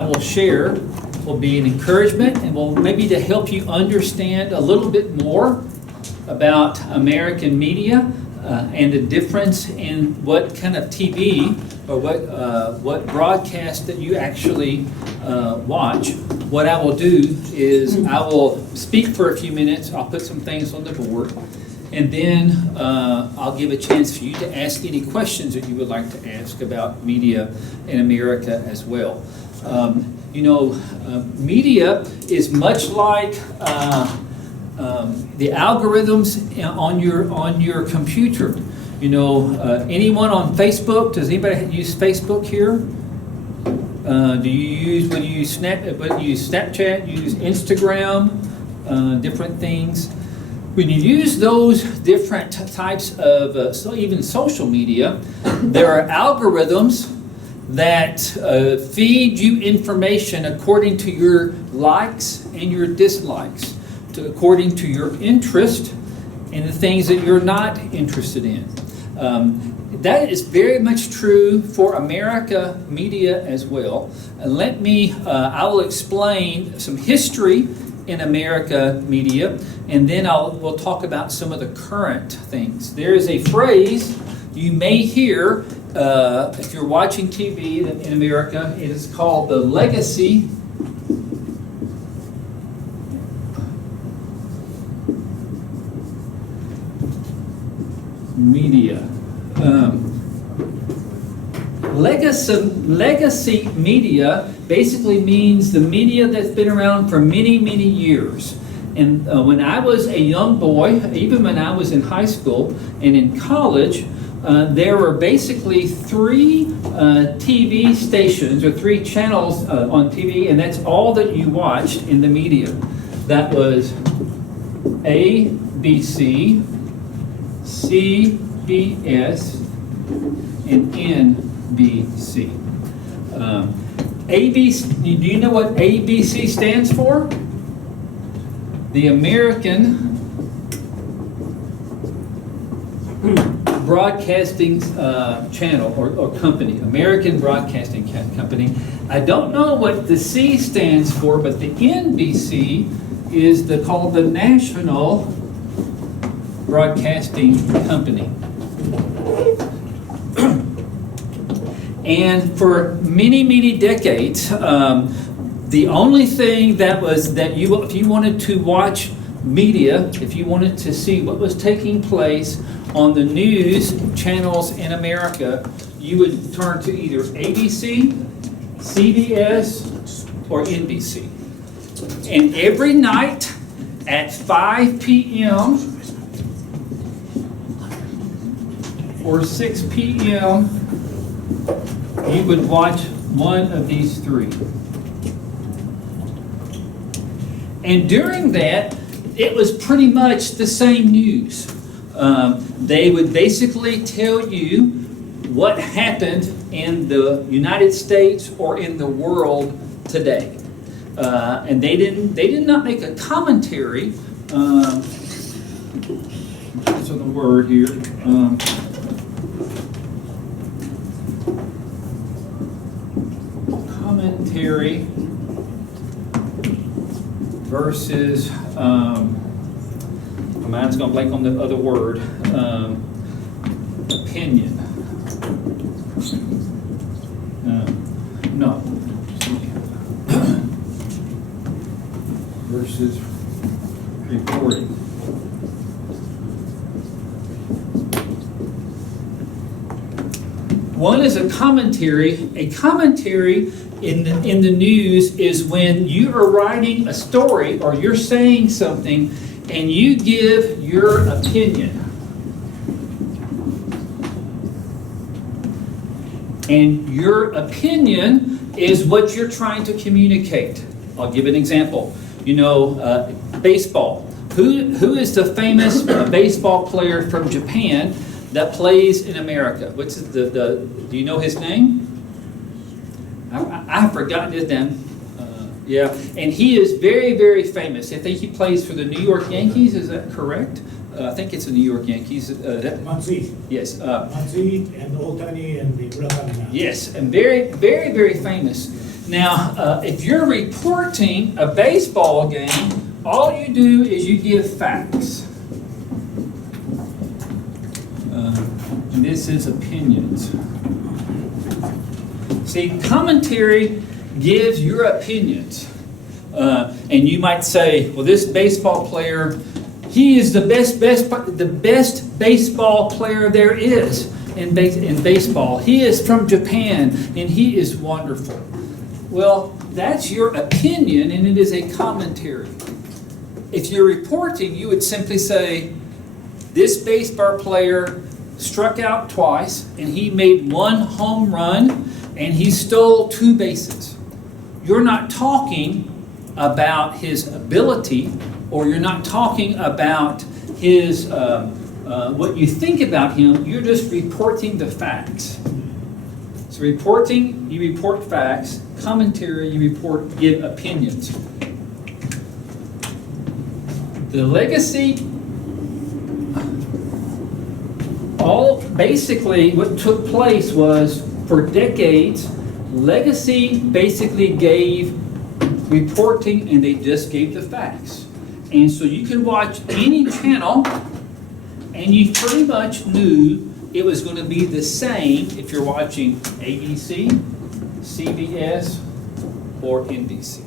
I will share will be an encouragement and will maybe to help you understand a little bit more about American media and the difference in what kind of TV or what broadcast that you actually watch. What I will do is I will speak for a few minutes. I'll put some things on the board, and then I'll give a chance for you to ask any questions that you would like to ask about media in America as well. Media is much like the algorithms on your computer. Anyone on Facebook? Does anybody use Facebook here? Do you use Snapchat? You use Instagram? Different things. When you use those different types of even social media, there are algorithms that feed you information according to your likes and your dislikes, according to your interest and the things that you're not interested in. That is very much true for America media as well. And I will explain some history in America media, and then we'll talk about some of the current things. There is a phrase you may hear if you're watching TV in America. It is called the legacy media. Legacy media basically means the media that's been around for many, many years. And when I was a young boy, even when I was in high school and in college, there were basically three TV stations or three channels on TV, and that's all that you watched in the media. That was ABC, CBS, and NBC. ABC. Do you know what ABC stands for? The American Broadcasting Channel or Company, American Broadcasting Company. I don't know what the C stands for, but the NBC is called the National Broadcasting Company. And for many, many decades, the only thing if you wanted to watch media, if you wanted to see what was taking place on the news channels in America, you would turn to either ABC, CBS, or NBC. And every night at 5 p.m. or 6 p.m., you would watch one of these three. And during that, it was pretty much the same news. They would basically tell you what happened in the United States or in the world today. And they did not make a commentary. What's the word here? Commentary versus, my mind's going to blank on the other word, opinion. No. Versus reporting. One is a commentary. A commentary in the news is when you are writing a story or you're saying something and you give your opinion. And your opinion is what you're trying to communicate. I'll give an example. Baseball. Who is the famous baseball player from Japan that plays in America? What's do you know his name? I've forgotten his name. Yeah, and he is very, very famous. I think he plays for the New York Yankees. Is that correct? I think it's the New York Yankees. Matsui. Yes. Matsui and Otani and the Murakami. Yes, and very, very, very famous. Now, if you're reporting a baseball game, all you do is you give facts. And this is opinions. See, commentary gives your opinions. And you might say, well, this baseball player, he is the best baseball player there is in baseball. He is from Japan, and he is wonderful. Well, that's your opinion, and it is a commentary. If you're reporting, you would simply say, this baseball player struck out twice, and he made one home run, and he stole 2 bases. You're not talking about his ability, or you're not talking about his what you think about him. You're just reporting the facts. So reporting, you report facts. Commentary, you give opinions. The legacy, basically what took place was, for decades, legacy basically gave reporting, and they just gave the facts. And so you could watch any channel, and you pretty much knew it was going to be the same if you're watching ABC, CBS, or NBC.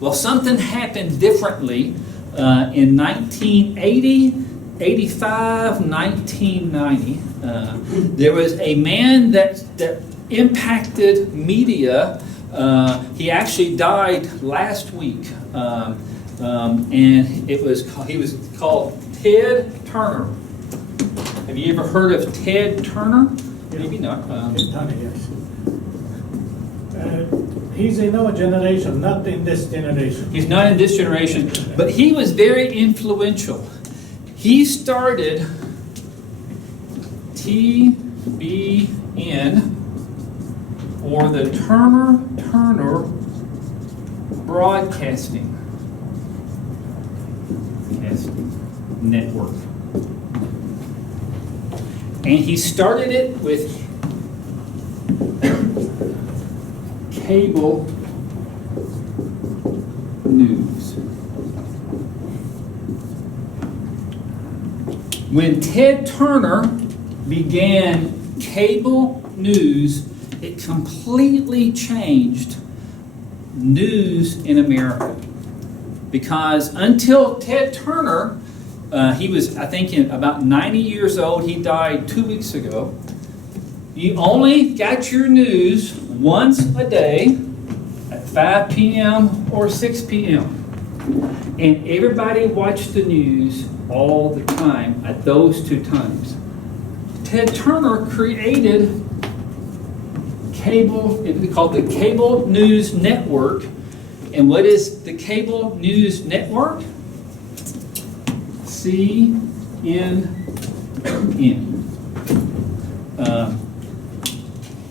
Well, something happened differently in 1980, 85, 1990. There was a man that impacted media. He actually died last week, and he was called Ted Turner. Have you ever heard of Ted Turner? Yeah. Maybe not. Ted Turner, yes. He's in our generation, not in this generation. He's not in this generation, but he was very influential. He started TBN, or the Turner Broadcasting Network. And he started it with cable news. When Ted Turner began cable news, it completely changed news in America. Because until Ted Turner, he was, I think, about 90 years old. He died 2 weeks ago. You only got your news once a day at 5 p.m. or 6 p.m. And everybody watched the news all the time at those 2 times. Ted Turner created cable, it's called the Cable News Network. And what is the Cable News Network? CNN.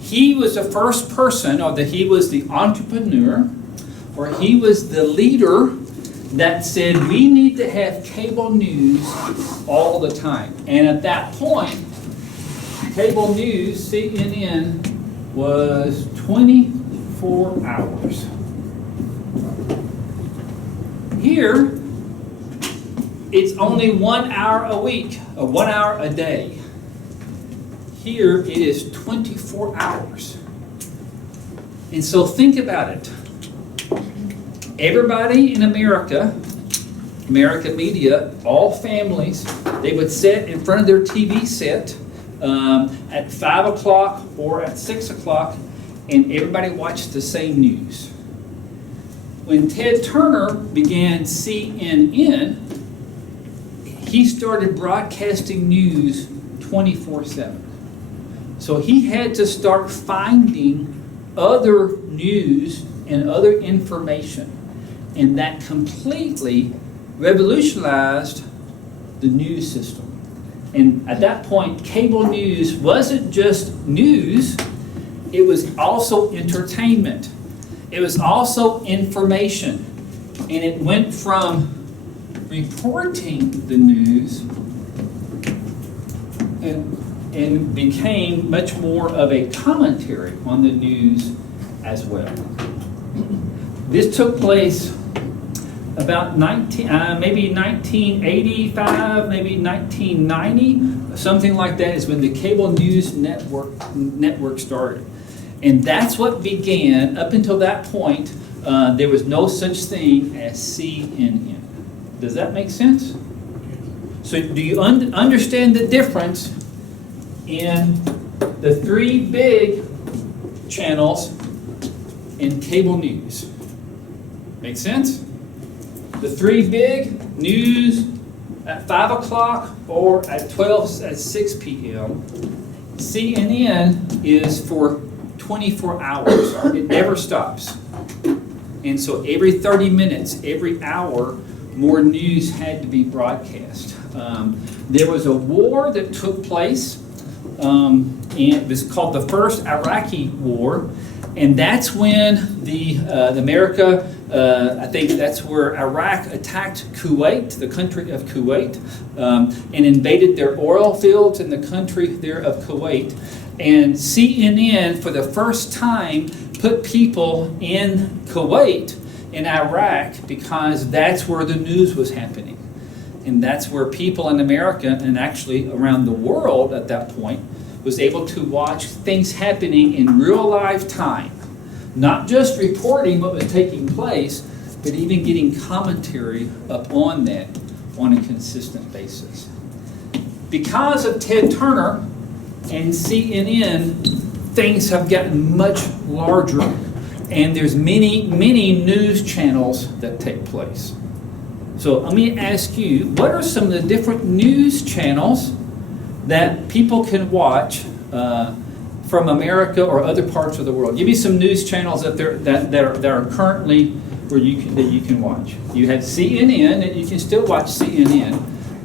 He was the first person, or he was the entrepreneur, or he was the leader that said we need to have cable news all the time. And at that point, cable news, CNN, was 24 hours. Here, it's only 1 hour a week, or 1 hour a day. Here, it is 24 hours. And so think about it. Everybody in America media, all families, they would sit in front of their TV set at 5 o'clock or at 6 o'clock, and everybody watched the same news. When Ted Turner began CNN, he started broadcasting news 24/7. So he had to start finding other news and other information. And that completely revolutionized the news system. And at that point, cable news wasn't just news, it was also entertainment. It was also information. And it went from reporting the news and became much more of a commentary on the news as well. This took place about maybe 1985, maybe 1990, something like that is when the cable news network started. And that's what began, up until that point, there was no such thing as CNN. Does that make sense? So do you understand the difference in the three big channels in cable news? Make sense? The three big news at 5 o'clock or at 6 p.m. CNN is for 24 hours. It never stops. And so every 30 minutes, every hour, more news had to be broadcast. There was a war that took place, and it was called the First Iraqi War, and that's when the America, I think that's where Iraq attacked Kuwait, the country of Kuwait, and invaded their oil fields in the country there of Kuwait. And CNN, for the first time, put people in Kuwait, in Iraq, because that's where the news was happening. And that's where people in America, and actually around the world at that point, was able to watch things happening in real life time. Not just reporting what was taking place, but even getting commentary upon that on a consistent basis. Because of Ted Turner and CNN, things have gotten much larger, and there's many news channels that take place. So let me ask you, what are some of the different news channels that people can watch from America or other parts of the world? Give me some news channels that are currently where you can watch. You have CNN, and you can still watch CNN,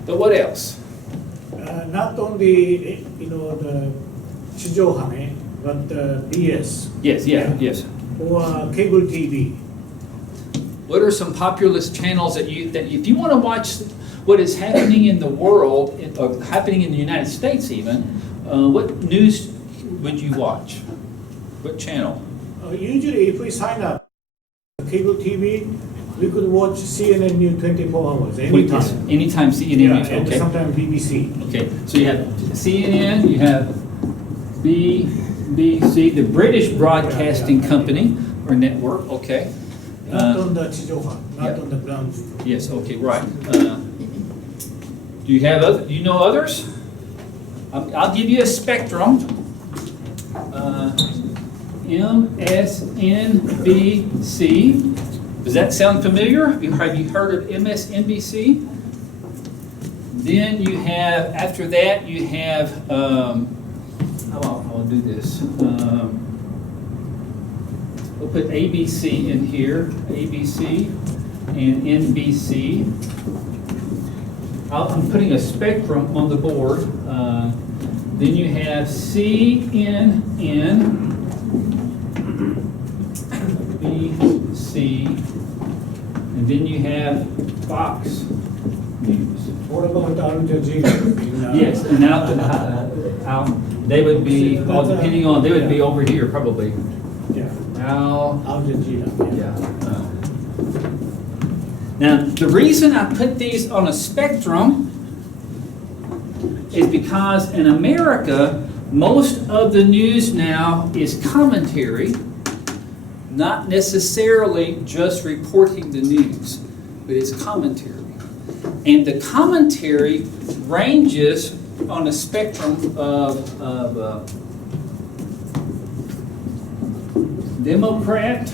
but what else? Not only the Chijohane, but BS. Yes. Or cable TV. What are some populous channels that if you want to watch what is happening in the world, or happening in the United States even, what news would you watch? What channel? Usually if we sign up cable TV, we could watch CNN News 24 hours, anytime. Anytime CNN News, And okay. sometimes BBC. Okay, so you have CNN, you have BBC, the British Broadcasting Company, or network, okay. Not on the Chijohan, not yeah. on the ground. Yes, okay, right. Do you have other? Do you know others? I'll give you a spectrum. MSNBC. Does that sound familiar? Have you heard of MSNBC? Then you have, after that, you have, I'll do this. We'll put ABC in here, ABC and NBC. I'm putting a spectrum on the board. Then you have CNN, BBC, and then you have Fox News. What about Al Jazeera? Yes, and now they would be, well, depending on, they would be over here probably. Yeah. Al Jazeera. Yeah. Now, the reason I put these on a spectrum is because in America, most of the news now is commentary, not necessarily just reporting the news, but it's commentary. And the commentary ranges on a spectrum of Democrat,